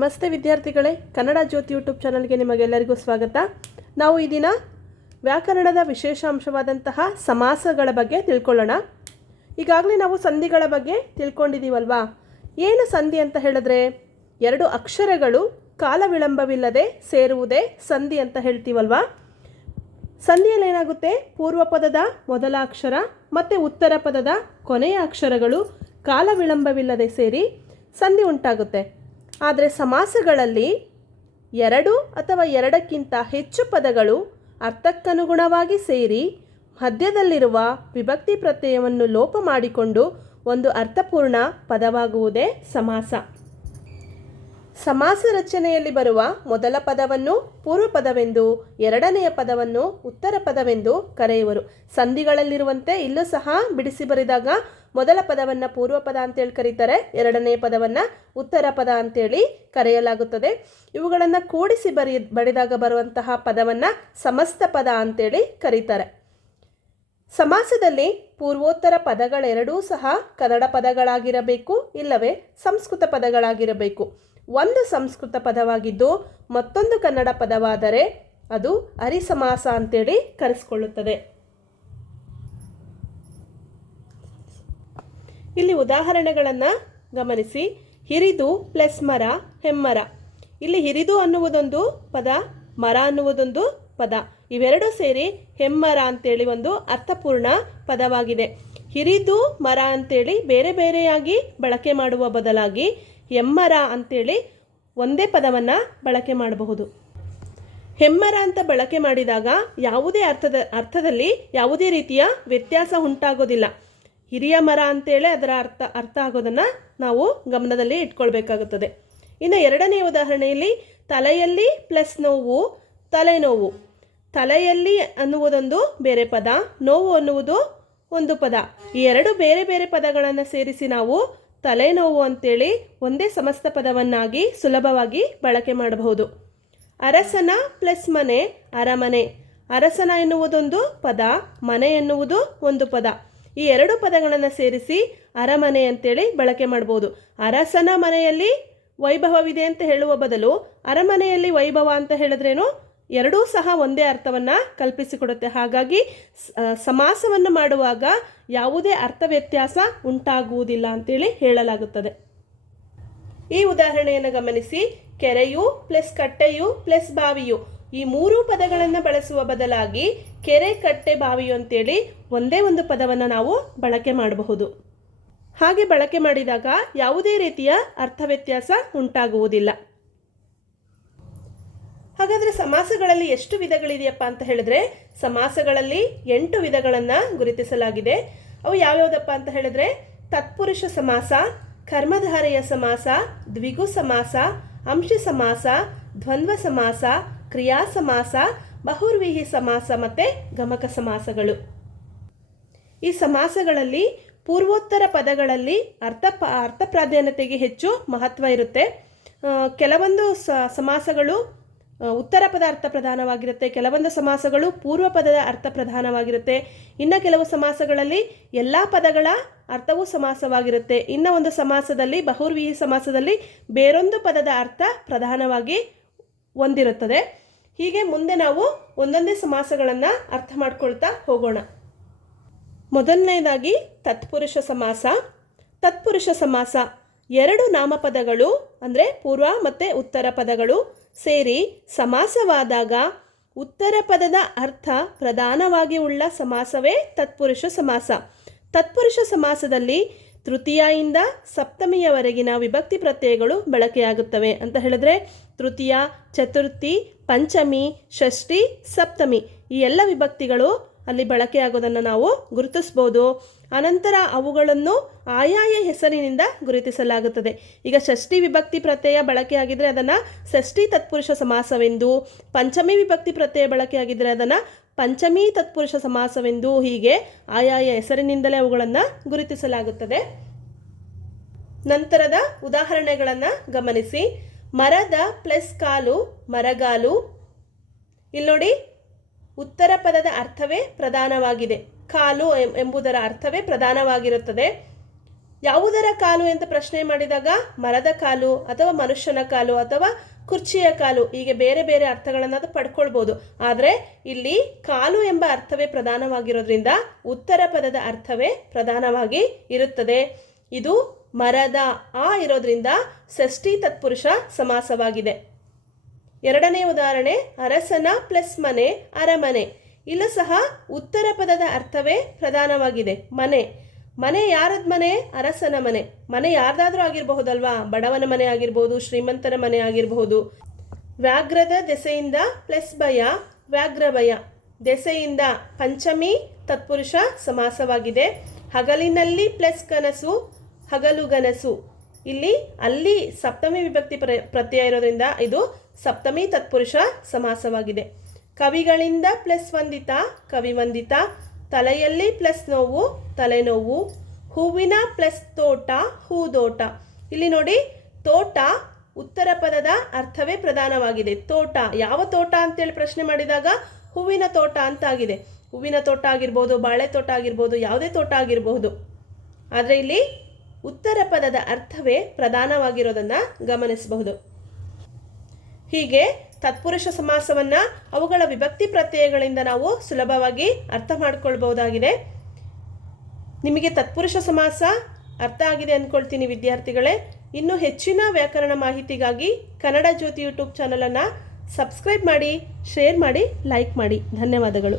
ನಮಸ್ತೆ ವಿದ್ಯಾರ್ಥಿಗಳೇ, ಕನ್ನಡ ಜ್ಯೋತಿ ಯೂಟ್ಯೂಬ್ ಚಾನಲ್ಗೆ ನಿಮಗೆಲ್ಲರಿಗೂ ಸ್ವಾಗತ. ನಾವು ಈ ದಿನ ವ್ಯಾಕರಣದ ವಿಶೇಷ ಅಂಶವಾದಂತಹ ಸಮಾಸಗಳ ಬಗ್ಗೆ ತಿಳ್ಕೊಳ್ಳೋಣ. ಈಗಾಗಲೇ ನಾವು ಸಂಧಿಗಳ ಬಗ್ಗೆ ತಿಳ್ಕೊಂಡಿದ್ದೀವಲ್ವಾ? ಏನು ಸಂಧಿ ಅಂತ ಹೇಳಿದ್ರೆ, ಎರಡು ಅಕ್ಷರಗಳು ಕಾಲ ವಿಳಂಬವಿಲ್ಲದೆ ಸೇರುವುದೇ ಸಂಧಿ ಅಂತ ಹೇಳ್ತೀವಲ್ವಾ? ಸಂಧಿಯಲ್ಲಿ ಏನಾಗುತ್ತೆ? ಪೂರ್ವ ಪದದ ಮೊದಲ ಅಕ್ಷರ ಮತ್ತು ಉತ್ತರ ಪದದ ಕೊನೆಯ ಅಕ್ಷರಗಳು ಕಾಲ ವಿಳಂಬವಿಲ್ಲದೆ ಸೇರಿ ಸಂಧಿ ಉಂಟಾಗುತ್ತೆ. ಆದರೆ ಸಮಾಸಗಳಲ್ಲಿ ಎರಡು ಅಥವಾ ಎರಡಕ್ಕಿಂತ ಹೆಚ್ಚು ಪದಗಳು ಅರ್ಥಕ್ಕನುಗುಣವಾಗಿ ಸೇರಿ ಮಧ್ಯದಲ್ಲಿರುವ ವಿಭಕ್ತಿ ಪ್ರತ್ಯಯವನ್ನು ಲೋಪ ಮಾಡಿಕೊಂಡು ಒಂದು ಅರ್ಥಪೂರ್ಣ ಪದವಾಗುವುದೇ ಸಮಾಸ. ಸಮಾಸ ರಚನೆಯಲ್ಲಿ ಬರುವ ಮೊದಲ ಪದವನ್ನು ಪೂರ್ವ ಪದವೆಂದು ಎರಡನೆಯ ಪದವನ್ನು ಉತ್ತರ ಪದವೆಂದು ಕರೆಯುವರು. ಸಂಧಿಗಳಲ್ಲಿರುವಂತೆ ಇಲ್ಲೂ ಸಹ ಬಿಡಿಸಿ ಬರೆದಾಗ ಮೊದಲ ಪದವನ್ನು ಪೂರ್ವ ಪದ ಅಂತೇಳಿ ಕರೀತಾರೆ ಎರಡನೆಯ ಪದವನ್ನು ಉತ್ತರ ಪದ ಅಂತೇಳಿ ಕರೆಯಲಾಗುತ್ತದೆ. ಇವುಗಳನ್ನು ಕೂಡಿಸಿ ಬರಿ, ಬರೆದಾಗ ಬರುವಂತಹ ಪದವನ್ನು ಸಮಸ್ತ ಪದ ಅಂತೇಳಿ ಕರೀತಾರೆ. ಸಮಾಸದಲ್ಲಿ ಪೂರ್ವೋತ್ತರ ಪದಗಳೆರಡೂ ಸಹ ಕನ್ನಡ ಪದಗಳಾಗಿರಬೇಕು, ಇಲ್ಲವೇ ಸಂಸ್ಕೃತ ಪದಗಳಾಗಿರಬೇಕು. ಒಂದು ಸಂಸ್ಕೃತ ಪದವಾಗಿದ್ದು ಮತ್ತೊಂದು ಕನ್ನಡ ಪದವಾದರೆ ಅದು ಅರಿಸಮಾಸ ಅಂತೇಳಿ ಕರೆಸ್ಕೊಳ್ಳುತ್ತದೆ. ಇಲ್ಲಿ ಉದಾಹರಣೆಗಳನ್ನು ಗಮನಿಸಿ. ಹಿರಿದು ಪ್ಲಸ್ ಮರ, ಹೆಮ್ಮರ. ಇಲ್ಲಿ ಹಿರಿದು ಅನ್ನುವುದೊಂದು ಪದ, ಮರ ಅನ್ನುವುದೊಂದು ಪದ. ಇವೆರಡೂ ಸೇರಿ ಹೆಮ್ಮರ ಅಂತೇಳಿ ಒಂದು ಅರ್ಥಪೂರ್ಣ ಪದವಾಗಿದೆ. ಹಿರಿದು ಮರ ಅಂತೇಳಿ ಬೇರೆ ಬೇರೆಯಾಗಿ ಬಳಕೆ ಮಾಡುವ ಬದಲಾಗಿ ಹೆಮ್ಮರ ಅಂತೇಳಿ ಒಂದೇ ಪದವನ್ನು ಬಳಕೆ ಮಾಡಬಹುದು. ಹೆಮ್ಮರ ಅಂತ ಬಳಕೆ ಮಾಡಿದಾಗ ಯಾವುದೇ ಅರ್ಥದ, ಅರ್ಥದಲ್ಲಿ ಯಾವುದೇ ರೀತಿಯ ವ್ಯತ್ಯಾಸ ಉಂಟಾಗೋದಿಲ್ಲ. ಹಿರಿಯ ಮರ ಅಂತೇಳಿ ಅದರ ಅರ್ಥ ಅರ್ಥ ಆಗೋದನ್ನು ನಾವು ಗಮನದಲ್ಲಿ ಇಟ್ಕೊಳ್ಬೇಕಾಗುತ್ತದೆ. ಇನ್ನು ಎರಡನೇ ಉದಾಹರಣೆಯಲ್ಲಿ ತಲೆಯಲ್ಲಿ ಪ್ಲಸ್ ನೋವು ತಲೆನೋವು ತಲೆಯಲ್ಲಿ ಅನ್ನುವುದೊಂದು ಬೇರೆ ಪದ, ನೋವು ಅನ್ನುವುದು ಒಂದು ಪದ. ಈ ಎರಡು ಬೇರೆ ಬೇರೆ ಪದಗಳನ್ನು ಸೇರಿಸಿ ನಾವು ತಲೆನೋವು ಅಂತೇಳಿ ಒಂದೇ ಸಮಸ್ತ ಪದವನ್ನಾಗಿ ಸುಲಭವಾಗಿ ಬಳಕೆ ಮಾಡಬಹುದು. ಅರಸನ ಪ್ಲಸ್ ಮನೆ ಅರಮನೆ. ಅರಸನ ಎನ್ನುವುದೊಂದು ಪದ, ಮನೆ ಎನ್ನುವುದು ಒಂದು ಪದ. ಈ ಎರಡು ಪದಗಳನ್ನು ಸೇರಿಸಿ ಅರಮನೆ ಅಂತೇಳಿ ಬಳಕೆ ಮಾಡ್ಬೋದು ಅರಸನ ಮನೆಯಲ್ಲಿ ವೈಭವವಿದೆ ಅಂತ ಹೇಳುವ ಬದಲು ಅರಮನೆಯಲ್ಲಿ ವೈಭವ ಅಂತ ಹೇಳಿದ್ರೇನು? ಎರಡೂ ಸಹ ಒಂದೇ ಅರ್ಥವನ್ನು ಕಲ್ಪಿಸಿಕೊಡುತ್ತೆ. ಹಾಗಾಗಿ ಸಮಾಸವನ್ನು ಮಾಡುವಾಗ ಯಾವುದೇ ಅರ್ಥ ವ್ಯತ್ಯಾಸ ಉಂಟಾಗುವುದಿಲ್ಲ ಅಂತೇಳಿ ಹೇಳಲಾಗುತ್ತದೆ. ಈ ಉದಾಹರಣೆಯನ್ನು ಗಮನಿಸಿ. ಕೆರೆಯು ಪ್ಲಸ್ ಕಟ್ಟೆಯು ಪ್ಲಸ್ ಬಾವಿಯು. ಈ ಮೂರು ಪದಗಳನ್ನು ಬಳಸುವ ಬದಲಾಗಿ ಕೆರೆ, ಕಟ್ಟೆ, ಬಾವಿಯು ಅಂತೇಳಿ ಒಂದೇ ಒಂದು ಪದವನ್ನು ನಾವು ಬಳಕೆ ಮಾಡಬಹುದು. ಹಾಗೆ ಬಳಕೆ ಮಾಡಿದಾಗ ಯಾವುದೇ ರೀತಿಯ ಅರ್ಥ ವ್ಯತ್ಯಾಸ ಉಂಟಾಗುವುದಿಲ್ಲ. ಹಾಗಾದರೆ ಸಮಾಸಗಳಲ್ಲಿ ಎಷ್ಟು ವಿಧಗಳಿದೆಯಪ್ಪ ಅಂತ ಹೇಳಿದ್ರೆ ಸಮಾಸಗಳಲ್ಲಿ ಎಂಟು ವಿಧಗಳನ್ನು ಗುರುತಿಸಲಾಗಿದೆ. ಅವು ಯಾವ್ಯಾವುದಪ್ಪ ಅಂತ ಹೇಳಿದ್ರೆ ತತ್ಪುರುಷ ಸಮಾಸ, ಕರ್ಮಧಾರೆಯ ಸಮಾಸ, ದ್ವಿಗು ಸಮಾಸ, ಅಂಶ ಸಮಾಸ, ದ್ವಂದ್ವ ಸಮಾಸ, ಕ್ರಿಯಾ ಸಮಾಸ, ಬಹುರ್ವಿಹಿ ಸಮಾಸ ಮತ್ತು ಗಮಕ ಸಮಾಸಗಳು. ಈ ಸಮಾಸಗಳಲ್ಲಿ ಪೂರ್ವೋತ್ತರ ಪದಗಳಲ್ಲಿ ಅರ್ಥ ಅರ್ಥ ಪ್ರಾಧಾನ್ಯತೆಗೆ ಹೆಚ್ಚು ಮಹತ್ವ ಇರುತ್ತೆ. ಕೆಲವೊಂದು ಸಮಾಸಗಳು ಉತ್ತರ ಪದ ಅರ್ಥ ಪ್ರಧಾನವಾಗಿರುತ್ತೆ. ಕೆಲವೊಂದು ಸಮಾಸಗಳು ಪೂರ್ವ ಪದದ ಅರ್ಥ ಪ್ರಧಾನವಾಗಿರುತ್ತೆ. ಇನ್ನು ಕೆಲವು ಸಮಾಸಗಳಲ್ಲಿ ಎಲ್ಲ ಪದಗಳ ಅರ್ಥವೂ ಸಮಾಸವಾಗಿರುತ್ತೆ. ಇನ್ನು ಒಂದು ಸಮಾಸದಲ್ಲಿ ಬಹುರ್ವಿಹಿ ಸಮಾಸದಲ್ಲಿ ಬೇರೊಂದು ಪದದ ಅರ್ಥ ಪ್ರಧಾನವಾಗಿ ಹೊಂದಿರುತ್ತದೆ ಹೀಗೆ ಮುಂದೆ ನಾವು ಒಂದೊಂದೇ ಸಮಾಸಗಳನ್ನು ಅರ್ಥ ಮಾಡ್ಕೊಳ್ತಾ ಹೋಗೋಣ. ಮೊದಲನೇದಾಗಿ ತತ್ಪುರುಷ ಸಮಾಸ. ತತ್ಪುರುಷ ಸಮಾಸ ಎರಡು ನಾಮಪದಗಳು ಅಂದರೆ ಪೂರ್ವ ಮತ್ತು ಉತ್ತರ ಪದಗಳು. ಸೇರಿ ಸಮಾಸವಾದಾಗ ಉತ್ತರ ಪದದ ಅರ್ಥ ಪ್ರಧಾನವಾಗಿ ಉಳ್ಳ ಸಮಾಸವೇ ತತ್ಪುರುಷ ಸಮಾಸ. ತತ್ಪುರುಷ ಸಮಾಸದಲ್ಲಿ ತೃತೀಯಿಂದ ಸಪ್ತಮಿಯವರೆಗಿನ ವಿಭಕ್ತಿ ಪ್ರತ್ಯಯಗಳು ಬಳಕೆಯಾಗುತ್ತವೆ ಅಂತ ಹೇಳಿದ್ರೆ ತೃತೀಯ, ಚತುರ್ಥಿ, ಪಂಚಮಿ, ಷಷ್ಠಿ, ಸಪ್ತಮಿ ಈ ಎಲ್ಲ ವಿಭಕ್ತಿಗಳು ಅಲ್ಲಿ ಬಳಕೆಯಾಗೋದನ್ನು ನಾವು ಗುರುತಿಸ್ಬೋದು. ಅನಂತರ ಅವುಗಳನ್ನು ಆಯಾಯ ಹೆಸರಿನಿಂದ ಗುರುತಿಸಲಾಗುತ್ತದೆ. ಈಗ ಷಷ್ಠಿ ವಿಭಕ್ತಿ ಪ್ರತ್ಯಯ ಬಳಕೆಯಾಗಿದ್ದರೆ ಅದನ್ನು ಷಷ್ಠಿ ತತ್ಪುರುಷ ಸಮಾಸವೆಂದು, ಪಂಚಮಿ ವಿಭಕ್ತಿ ಪ್ರತ್ಯಯ ಬಳಕೆಯಾಗಿದ್ದರೆ ಅದನ್ನು ಪಂಚಮಿ ತತ್ಪುರುಷ ಸಮಾಸವೆಂದು ಹೀಗೆ ಆಯಾಯ ಹೆಸರಿನಿಂದಲೇ ಅವುಗಳನ್ನು ಗುರುತಿಸಲಾಗುತ್ತದೆ. ನಂತರದ ಉದಾಹರಣೆಗಳನ್ನು ಗಮನಿಸಿ. ಮರದ ಪ್ಲಸ್ ಕಾಲು ಮರಗಾಲು. ಇಲ್ಲಿ ನೋಡಿ ಉತ್ತರ ಪದದ ಅರ್ಥವೇ ಪ್ರಧಾನವಾಗಿದೆ. ಕಾಲು ಎಂಬುದರ ಅರ್ಥವೇ ಪ್ರಧಾನವಾಗಿರುತ್ತದೆ. ಯಾವುದರ ಕಾಲು ಅಂತ ಪ್ರಶ್ನೆ ಮಾಡಿದಾಗ ಮರದ ಕಾಲು ಅಥವಾ ಮನುಷ್ಯನ ಕಾಲು ಅಥವಾ ಕುರ್ಚಿಯ ಕಾಲು, ಹೀಗೆ ಬೇರೆ ಬೇರೆ ಅರ್ಥಗಳನ್ನು ಅದು ಪಡ್ಕೊಳ್ಬೋದು. ಆದರೆ ಇಲ್ಲಿ ಕಾಲು ಎಂಬ ಅರ್ಥವೇ ಪ್ರಧಾನವಾಗಿರೋದ್ರಿಂದ ಉತ್ತರ ಪದದ ಅರ್ಥವೇ ಪ್ರಧಾನವಾಗಿ ಇರುತ್ತದೆ. ಇದು ಮರದ ಆ ಇರೋದ್ರಿಂದ ಷಷ್ಠಿ ತತ್ಪುರುಷ ಸಮಾಸವಾಗಿದೆ. ಎರಡನೇ ಉದಾಹರಣೆ, ಅರಸನ ಪ್ಲಸ್ ಮನೆ, ಅರಮನೆ. ಇಲ್ಲೂ ಸಹ ಉತ್ತರ ಪದದ ಅರ್ಥವೇ ಪ್ರಧಾನವಾಗಿದೆ, ಮನೆ. ಮನೆ ಯಾರದ ಮನೆ? ಅರಸನ ಮನೆ. ಮನೆ ಯಾರ್ದಾದ್ರೂ ಆಗಿರಬಹುದಲ್ವಾ? ಬಡವನ ಮನೆ ಆಗಿರ್ಬೋದು, ಶ್ರೀಮಂತರ ಮನೆ ಆಗಿರಬಹುದು. ವ್ಯಾಘ್ರದ ದೆಸೆಯಿಂದ ಪ್ಲಸ್ ಭಯ, ವ್ಯಾಘ್ರ ಭಯ. ದೆಸೆಯಿಂದ ಪಂಚಮಿ, ತತ್ಪುರುಷ ಸಮಾಸವಾಗಿದೆ. ಹಗಲಿನಲ್ಲಿ ಪ್ಲಸ್ ಕನಸು ಹಗಲುಗನಸು ಇಲ್ಲಿ ಅಲ್ಲಿ ಸಪ್ತಮಿ ವಿಭಕ್ತಿ ಪ್ರ ಪ್ರತ್ಯಯ ಇರೋದ್ರಿಂದ ಇದು ಸಪ್ತಮಿ ತತ್ಪುರುಷ ಸಮಾಸವಾಗಿದೆ. ಕವಿಗಳಿಂದ ಪ್ಲಸ್ ವಂದಿತ ಕವಿವಂದಿತ ತಲೆಯಲ್ಲಿ ಪ್ಲಸ್ ನೋವು, ತಲೆನೋವು, ಹೂವಿನ ಪ್ಲಸ್ ತೋಟ ಹೂದೋಟ ಇಲ್ಲಿ ನೋಡಿ, ತೋಟ ಉತ್ತರ ಪದದ ಅರ್ಥವೇ ಪ್ರಧಾನವಾಗಿದೆ. ತೋಟ, ಯಾವ ತೋಟ ಅಂತೇಳಿ ಪ್ರಶ್ನೆ ಮಾಡಿದಾಗ ಹೂವಿನ ತೋಟ ಅಂತ ಆಗಿದೆ ಹೂವಿನ ತೋಟ ಆಗಿರ್ಬೋದು, ಬಾಳೆ ತೋಟ ಆಗಿರ್ಬೋದು, ಯಾವುದೇ ತೋಟ ಆಗಿರಬಹುದು. ಆದರೆ ಇಲ್ಲಿ ಉತ್ತರ ಪದದ ಅರ್ಥವೇ ಪ್ರಧಾನವಾಗಿರೋದನ್ನು ಗಮನಿಸಬಹುದು. ಹೀಗೆ ತತ್ಪುರುಷ ಸಮಾಸವನ್ನ ಅವುಗಳ ವಿಭಕ್ತಿ ಪ್ರತ್ಯಯಗಳಿಂದ ನಾವು ಸುಲಭವಾಗಿ ಅರ್ಥ ಮಾಡಿಕೊಳ್ಬಹುದಾಗಿದೆ. ನಿಮಗೆ ತತ್ಪುರುಷ ಸಮಾಸ ಅರ್ಥ ಆಗಿದೆ ಅಂದ್ಕೊಳ್ತೀನಿ ವಿದ್ಯಾರ್ಥಿಗಳೇ. ಇನ್ನು ಹೆಚ್ಚಿನ ವ್ಯಾಕರಣ ಮಾಹಿತಿಗಾಗಿ ಕನ್ನಡ ಜ್ಯೋತಿ ಯೂಟ್ಯೂಬ್ ಚಾನಲನ್ನು ಸಬ್ಸ್ಕ್ರೈಬ್ ಮಾಡಿ, ಶೇರ್ ಮಾಡಿ, ಲೈಕ್ ಮಾಡಿ. ಧನ್ಯವಾದಗಳು.